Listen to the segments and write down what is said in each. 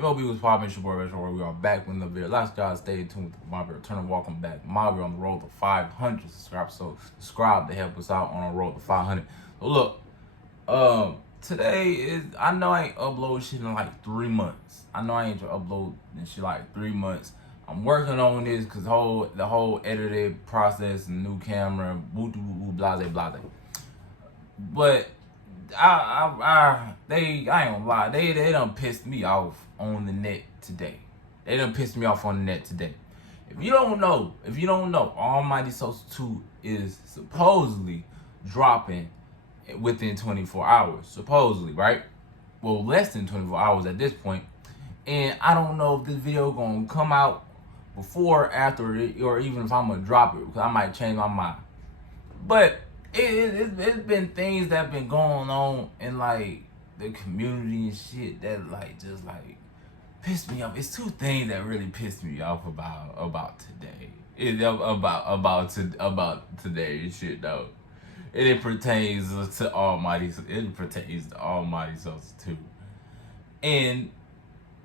MLB was popping, it's your boy Retro. We are back with another video. Last guys, stay tuned with my return and welcome back. We're on the road to 500 subscribers, so subscribe to help us out on the road to 500. So look, today is, I know I ain't upload shit in like 3 months. I know I ain't upload this shit like 3 months. I'm working on this because the whole edited process and new camera, blase blase. But I ain't gonna lie, they done pissed me off on the net today. They done pissed me off on the net today. If you don't know, Almighty Sosa 2 is supposedly dropping within 24 hours. Supposedly, right? Well, less than 24 hours at this point. And I don't know if this video gonna come out before, after it, or even if I'm gonna drop it, because I might change my mind. But it's been things that have been going on in like the community and shit that like just like pissed me off. It's two things that really pissed me off about today. About today and shit though. It pertains to Almighty. It pertains to Almighty Sosa too. And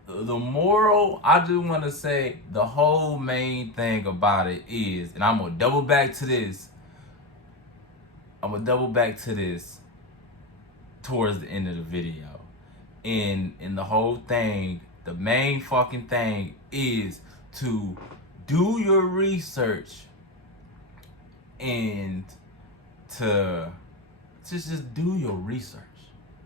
the moral, I just want to say, the whole main thing about it is, and I'm gonna double back to this. Towards the end of the video. And the whole thing, the main fucking thing is to do your research and to just do your research.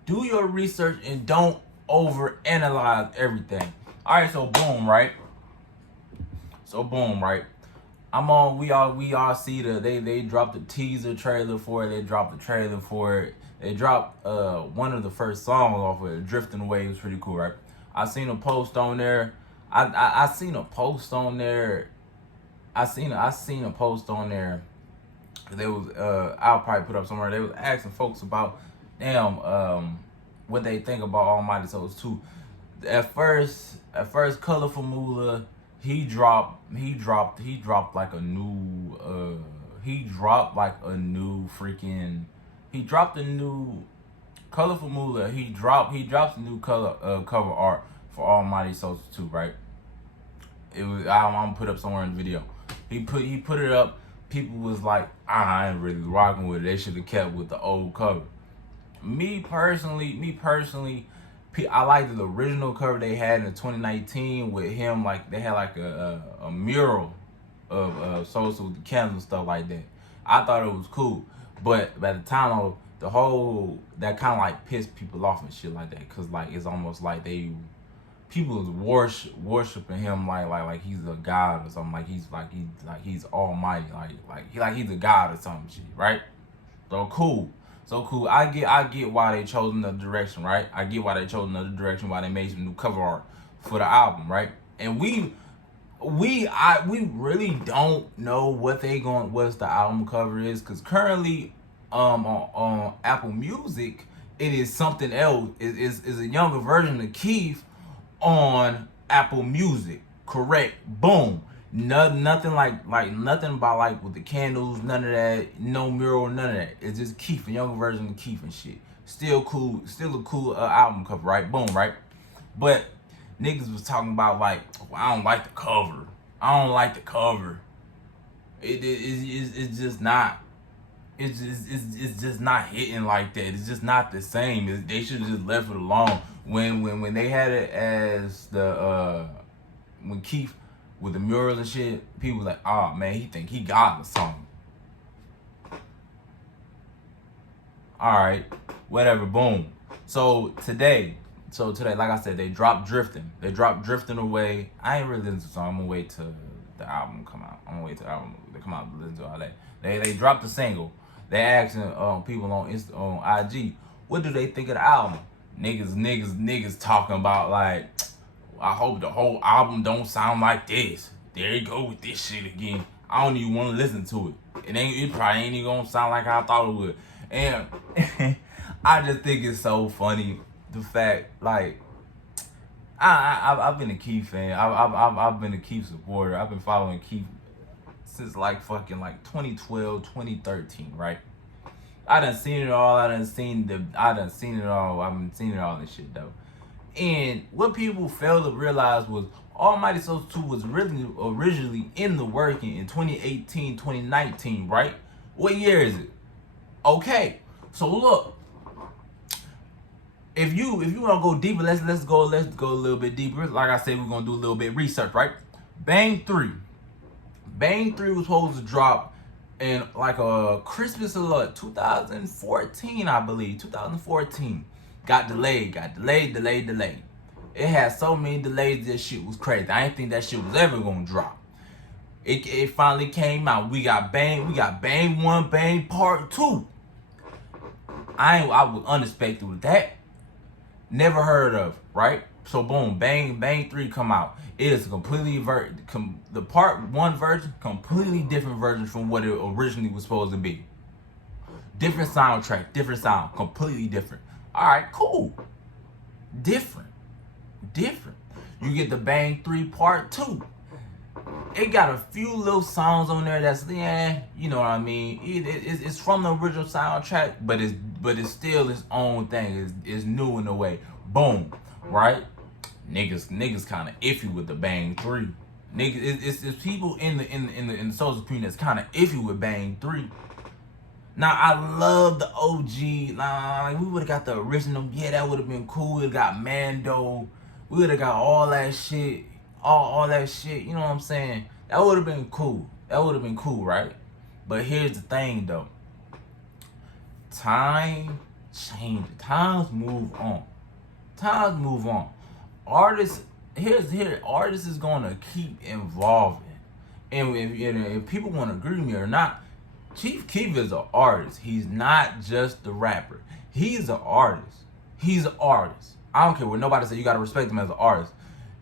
Do your research and don't overanalyze everything. Alright, so boom, right? I'm on. We all see they dropped the teaser trailer for it. They dropped the trailer for it. They dropped one of the first songs off of it, "Drifting Away." It was pretty cool, right? I seen a post on there. I seen a post on there. I seen a post on there. They was I'll probably put up somewhere. They was asking folks about what they think about Almighty Sosa 2. At first, Colorful Moolah. He dropped like a new Colorful Moolah. He drops a new cover art for Almighty Sosa 2, right? It was, I'm gonna put up somewhere in the video. He put it up. People was like, I ain't really rocking with it. They should have kept with the old cover. Me personally, I liked the original cover they had in 2019 with him. Like they had like a mural of Sosa with the candles and stuff like that. I thought it was cool, but by the time the whole that kind of like pissed people off and shit like that, cause like it's almost like people was worshiping him like he's a god or something. Like he's almighty, like he's a god or something shit, right? So cool. I get why they chose another direction, right? I get why they chose another direction, why they made some new cover art for the album, right? And we really don't know what's the album cover is, because currently on Apple Music it is something else. It is a younger version of Keith on Apple Music. Correct. Boom. Nothing like nothing about like with the candles, none of that, no mural, none of that. It's just Keith, a younger version of Keith and shit. Still cool, still a cool album cover, right? Boom, right? But niggas was talking about like, I don't like the cover. It's just not. It's just not hitting like that. It's just not the same. They should have just left it alone. When they had it as when Keith with the murals and shit, people was like, oh man, he think he got the song. Alright, whatever, boom. So today, like I said, they dropped Drifting. They dropped Drifting Away. I ain't really listened to the song. I'm gonna wait till the album come out. The album to come out to listen to all that. They dropped the single. They asking people on IG, what do they think of the album? Niggas talking about like, I hope the whole album don't sound like this. There you go with this shit again. I don't even want to listen to it. It probably ain't even gonna sound like I thought it would. And I just think it's so funny, the fact like I've been a Keith fan. I've been a Keith supporter. I've been following Keith since like fucking like 2012, 2013, right? I done seen it all. I've been seeing it all and shit though. And what people failed to realize was Almighty Sosa 2 was really originally in the working in 2018, 2019, right? What year is it? Okay, so look, if you want to go deeper, let's go a little bit deeper. Like I said, we're gonna do a little bit of research, right? Bang 3 was supposed to drop in like a Christmas of 2014, I believe. 2014 got delayed. It had so many delays, this shit was crazy. I didn't think that shit was ever gonna drop. It finally came out. We got Bang 1, Bang Part 2. I was unexpected with that. Never heard of, right? So boom, Bang 3 come out. It is completely the Part 1 version, completely different version from what it originally was supposed to be. Different soundtrack, different sound, completely different. All right, cool. Different. You get the Bang 3 Part 2. It got a few little songs on there that's, you know what I mean. It's from the original soundtrack, but it's still its own thing. It's new in a way. Boom, right? Niggas kind of iffy with the Bang 3. Niggas, it's people in the social community that's kind of iffy with Bang 3. Now I love the OG. Like we would have got the original. Yeah, that would have been cool. We got Mando. We would have got all that shit. All that shit, you know what I'm saying? That would have been cool. Right? But here's the thing though. Time changes. Times move on. Artists is gonna keep evolving. And if people want to agree with me or not, Chief Keef is an artist. He's not just the rapper. He's an artist. I don't care what nobody says. You gotta respect him as an artist.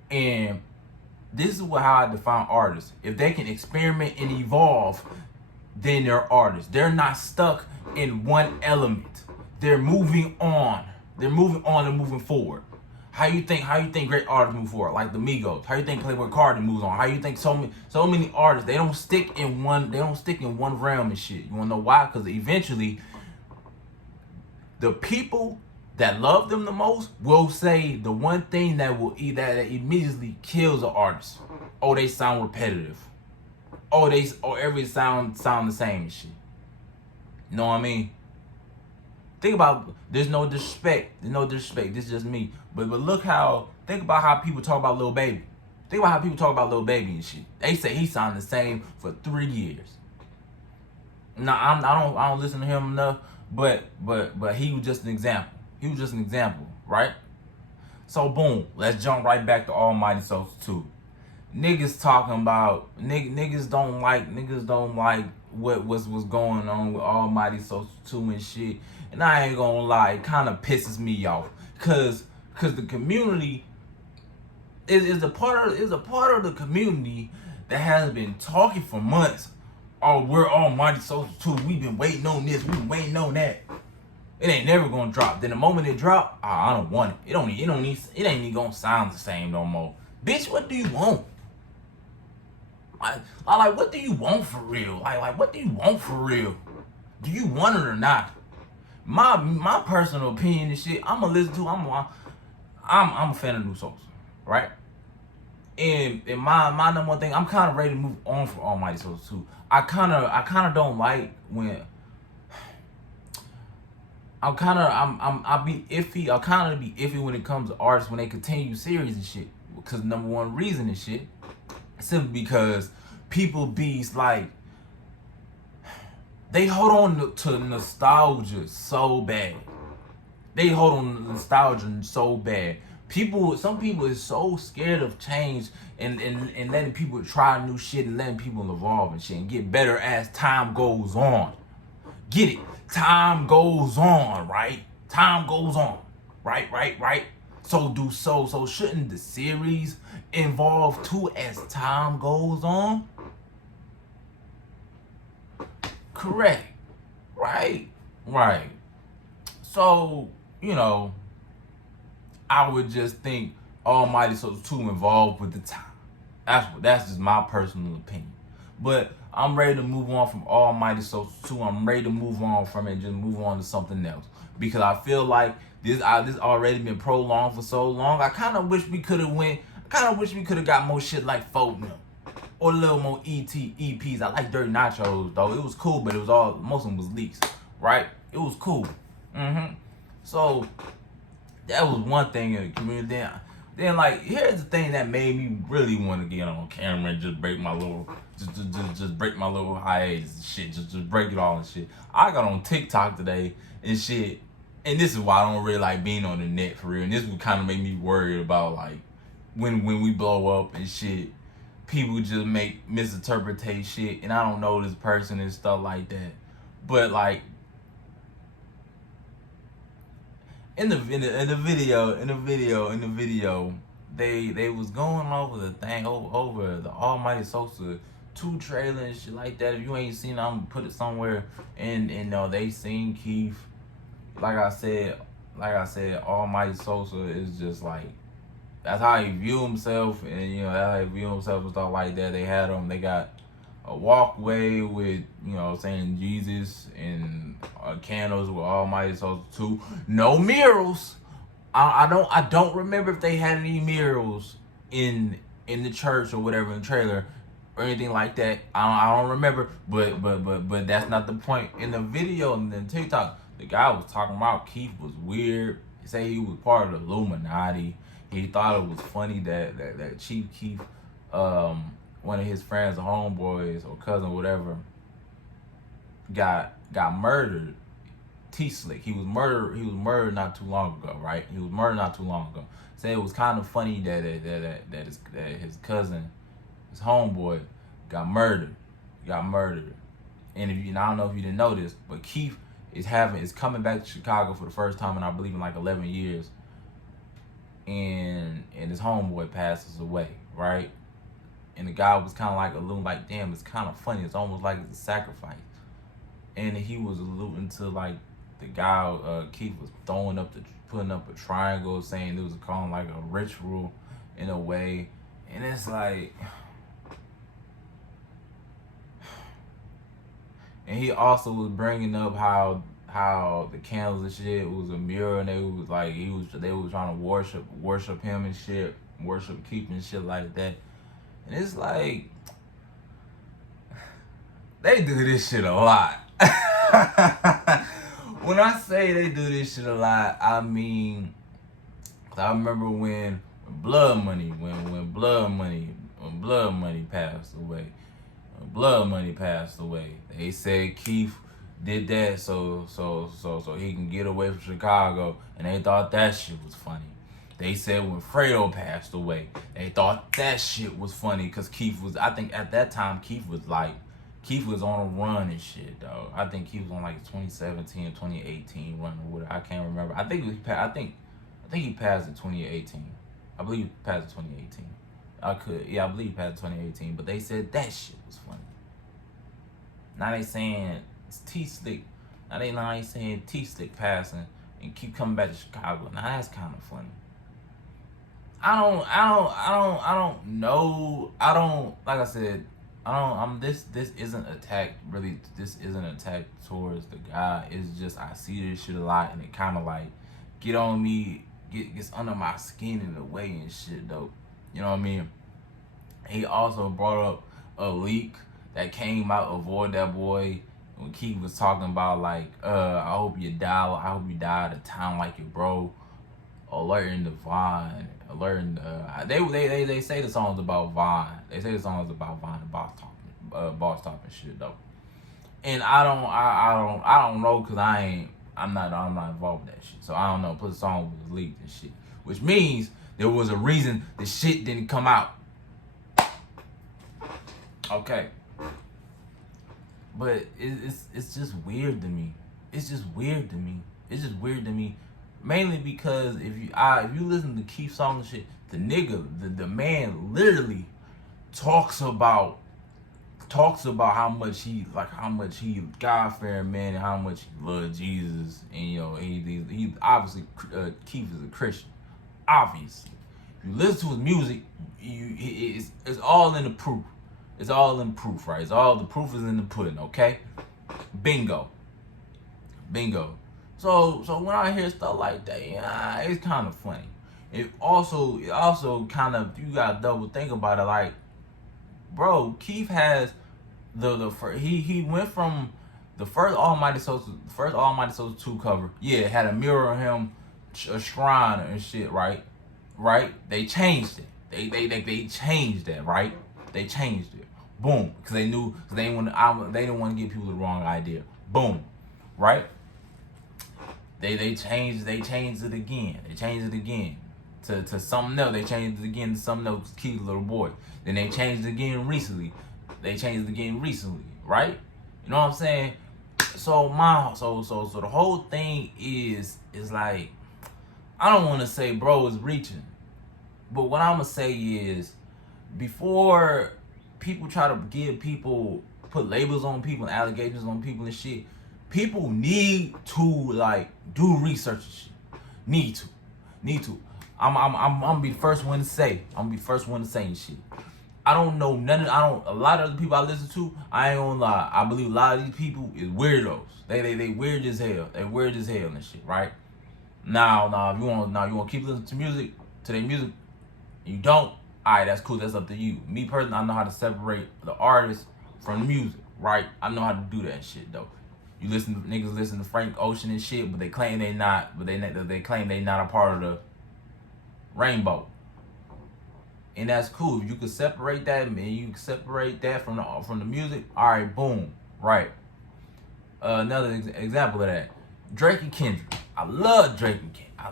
And this is how I define artists. If they can experiment and evolve, then they're artists. They're not stuck in one element. They're moving on. They're moving forward. How you think great artists move forward? Like the Migos. How you think Playboy Cardi moves on? How you think so many artists, they don't stick in one realm and shit. You wanna know why? Because eventually the people that love them the most will say the one thing that immediately kills an artist. Oh, they sound repetitive. Oh, every sound the same and shit. You know what I mean? Think about, there's no disrespect. This is just me. But think about how people talk about Lil Baby. Think about how people talk about Lil Baby and shit. They say he sounded the same for 3 years. Now I don't listen to him enough, but he was just an example. Right? So boom, let's jump right back to Almighty Sosa 2. Niggas talking about niggas don't like what's going on with Almighty Sosa 2 and shit. And I ain't gonna lie, it kind of pisses me off, cause the community is a part of the community that has been talking for months. Oh, we're Almighty Sosa 2. We've been waiting on this. We've been waiting on that. It ain't never gonna drop. Then the moment it drop, I don't want it. It ain't even gonna sound the same no more. Bitch, what do you want? Like, what do you want for real? Like, what do you want for real? Do you want it or not? My personal opinion and shit, I'm gonna listen to. I'm a fan of New Sosa, right? And my number one thing, I'm kind of ready to move on for Almighty Sosa 2. I kind of don't like when I be iffy. I kind of be iffy when it comes to artists when they continue series and shit. Because number one reason and shit, simply because people be like, they hold on to nostalgia so bad. Some people is so scared of change and letting people try new shit and letting people evolve and shit and get better as time goes on. Get it? Time goes on, right? Right? So shouldn't the series evolve too as time goes on? Correct. Right. So, I would just think Almighty Sosa 2 involved with the time. That's just my personal opinion. But I'm ready to move on from Almighty Sosa 2. I'm ready to move on from it, just move on to something else. Because I feel like This already been prolonged for so long. I kind of wish we could have went. I kind of wish we could have got more shit like Folk or a little more EPs. I like Dirty Nachos though. It was cool, but it was all most of them was leaks, right? It was cool. So that was one thing in the community. Then like here's the thing that made me really want to get on camera and just break my little, just break my little hiatus and shit. Just break it all and shit. I got on TikTok today and shit. And this is why I don't really like being on the net for real. And this would kind of make me worried about like when we blow up and shit, people just misinterpret shit, and I don't know this person and stuff like that. But like in the video, they was going over the thing over the Almighty Sosa 2 trailer and shit like that. If you ain't seen it, I'm gonna put it somewhere. And they seen Keith. Like I said, Almighty Sosa is just like, that's how he view himself, and that's how he view himself and stuff like that. They got a walkway with saying Jesus and candles with Almighty Sosa 2. No murals. I don't remember if they had any murals in the church or whatever in the trailer or anything like that. I don't remember, but that's not the point. In the video and then TikTok, the guy was talking about Keith was weird. He said he was part of the Illuminati. He thought it was funny that Chief Keef, one of his friends or homeboys or cousin, whatever, got murdered. T-Slick. He was murdered not too long ago, right? He was murdered not too long ago. Said it was kind of funny that his cousin, his homeboy, got murdered. And I don't know if you didn't know this, but Keith is coming back to Chicago for the first time in I believe in like 11 years. And his homeboy passes away, right? And the guy was kind of like alluding, like, damn, it's kind of funny. It's almost like it's a sacrifice. And he was alluding to like the guy, Keith was putting up a triangle, saying it was calling like a ritual in a way. And it's like, and he also was bringing up how the candles and shit was a mirror, and they was trying to worship him and shit, worship Keith and shit like that. And it's like, they do this shit a lot. When I say they do this shit a lot, I mean, I remember when Blood Money passed away. When Blood Money passed away, they said Keith did that so he can get away from Chicago, and they thought that shit was funny. They said when Fredo passed away, they thought that shit was funny because Keith was, I think at that time Keith was on a run and shit, though. I think he was on like 2017 or 2018 run or whatever. I can't remember. I think he passed in 2018. I believe he passed in 2018. I believe he passed in 2018. But they said that shit was funny. Now they saying it's T-Slick. Now they saying T-Slick passing and keep coming back to Chicago. Now that's kind of funny. I don't know. Like I said, this isn't attack really. This isn't attack towards the guy. It's just I see this shit a lot, and it kind of like get on me, gets under my skin in a way and shit though. You know what I mean? He also brought up a leak that came out of Avoid That Boy when Keith was talking about like, I hope you die at a time like your bro, alerting the Vine, they say the song's about Vine. They say the song's about Vine and boss talk and shit though. And I don't know because I'm not involved with that shit. So I don't know. Plus the song was leaked and shit, which means there was a reason the shit didn't come out. Okay. But it's just weird to me. It's just weird to me. Mainly because if you listen to Keith's song and shit, the man literally talks about how much he God-fearing man and how much he loves Jesus, and he obviously Keith is a Christian. Obviously, if you listen to his music, it's all in the proof. It's all in proof, right? The proof is in the pudding, okay? Bingo. So when I hear stuff like that, yeah, it's kind of funny. It also kind of, you gotta double think about it. Like, bro, Keith has he went from the first Almighty Sosa 2 cover. Yeah, it had a mirror of him, a shrine and shit, right? Right? They changed it. They changed that, right? They changed it. Boom, because they knew, cause they didn't want to give people the wrong idea. Boom, right? They changed it again. They changed it again to something else. They changed it again to something else. Keith's little boy. Then they changed it again recently. Right? You know what I'm saying? So the whole thing is like, I don't want to say bro is reaching, but what I'm gonna say is, before people try to put labels on people and allegations on people and shit, people need to like do research and shit. Need to. I'm gonna be the first one to say. And shit. I don't know none of, a lot of the people I listen to, I ain't gonna lie, I believe a lot of these people is weirdos. They weird as hell. They weird as hell and shit, right? Now if you want to keep listening to their music, you don't, alright, that's cool, that's up to you. Me personally, I know how to separate the artist from the music, right? I know how to do that shit though. Niggas listen to Frank Ocean and shit, but they claim they not, they claim they not a part of the rainbow. And that's cool. If you can separate that, man, you can separate that from the music, alright, boom, right. Another example of that, Drake and Kendrick. I love Drake and Kendrick. I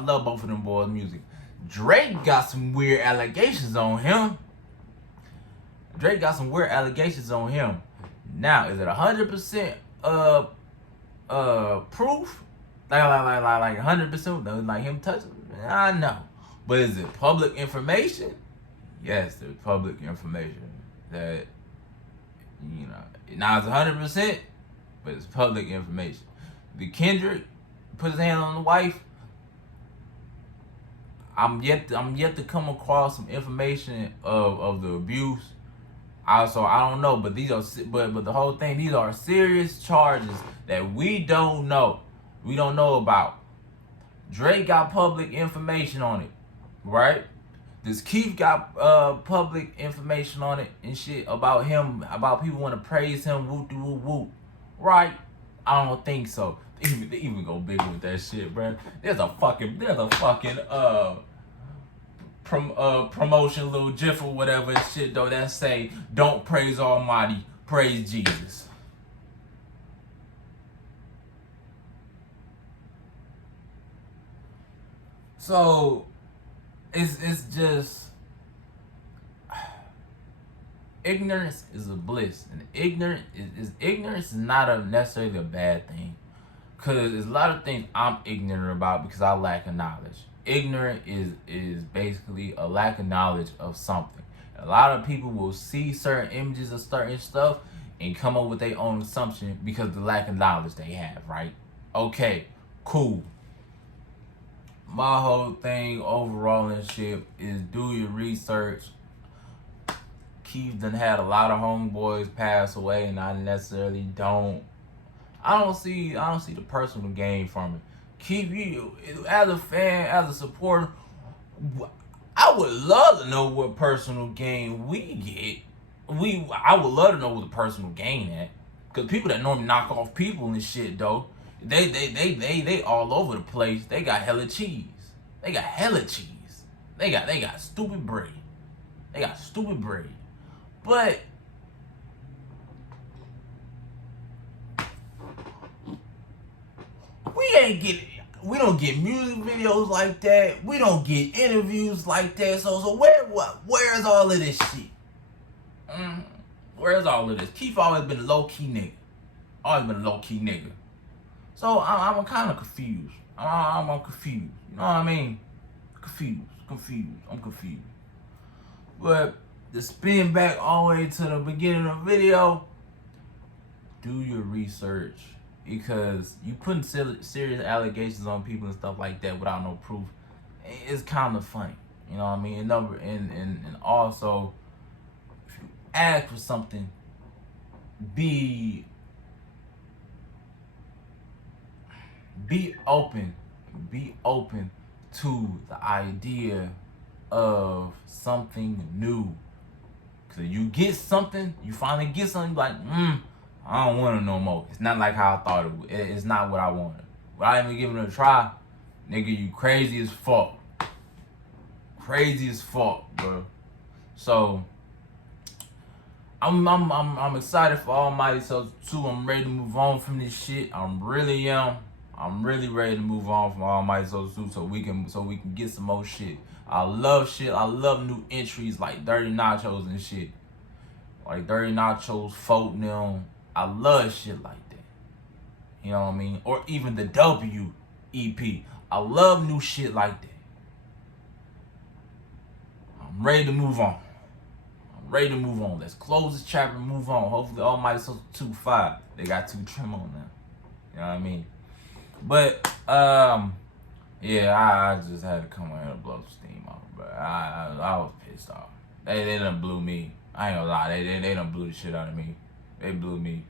love both of them boys' music. Drake got some weird allegations on him. Now, is it 100% proof? Like 100% like him touching? I know. But is it public information? Yes, it's public information that, you know, now it's 100%, but it's public information. The Kendrick put his hand on the wife. I'm yet to come across some information of the abuse. Also, I don't know, but but the whole thing, these are serious charges that we don't know. We don't know about. Drake got public information on it, right? This Keith got public information on it and shit about him, about people want to praise him, whoop de whoop whoop, right? I don't think so. They even go bigger with that shit, bro. There's a fucking promotion, little gif or whatever and shit though that say, don't praise Almighty, praise Jesus. So it's just, ignorance is a bliss, and ignorance is not necessarily a bad thing, because there's a lot of things I'm ignorant about because I lack of knowledge. Ignorant is basically a lack of knowledge of something. A lot of people will see certain images of certain stuff and come up with their own assumption because of the lack of knowledge they have, right? Okay, cool. My whole thing overall and shit is, do your research. Keith done had a lot of homeboys pass away, and I don't see the personal gain from it. Keith, you as a fan, as a supporter, I would love to know what personal gain we get. I would love to know what the personal gain at, because people that normally knock off people and shit though, they all over the place. They got hella cheese. They got stupid bread. But we don't get music videos like that. We don't get interviews like that. So where's all of this shit? Where's all of this? Keith always been a low key nigga. So I'm kind of confused. I'm confused. You know what I mean? I'm confused. But to spin back all the way to the beginning of the video, do your research, because you putting serious allegations on people and stuff like that without no proof, it's kind of funny. You know what I mean? And also, if you ask for something, be be open to the idea of something new. Cause you get something, you finally get something, like, I don't want it no more. It's not like how I thought it would. It's not what I wanted. Without even giving it a try, nigga, you crazy as fuck. Crazy as fuck, bro. So I'm excited for Almighty Sosa 2. I'm ready to move on from this shit. I'm really ready to move on from Almighty Sosa 2 so we can get some more shit. I love shit. I love new entries like Dirty Nachos and shit. Like Dirty Nachos, Folk them. I love shit like that. You know what I mean? Or even the W EP. I love new shit like that. I'm ready to move on. Let's close this chapter and move on. Hopefully Almighty Sosa 2.5. They got 2 trim on now. You know what I mean? But yeah, I just had to come here and blow some steam off. But I was pissed off. They done blew me. I ain't gonna lie, they done blew the shit out of me. They blew me.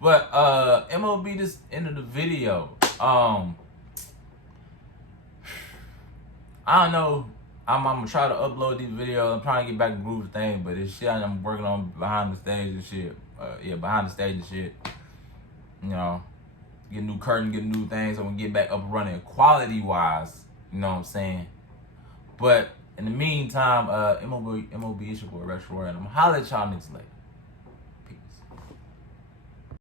But MOB, this end of the video. I don't know. I'm gonna try to upload these videos. I'm trying to get back to groove thing, but it's shit I'm working on behind the stage and shit. Behind the stage and shit. You know, get new curtain, get new things. I'm gonna get back up and running quality wise. You know what I'm saying? But in the meantime, MOB is your boy Retro, and I'm gonna holler at y'all niggas later.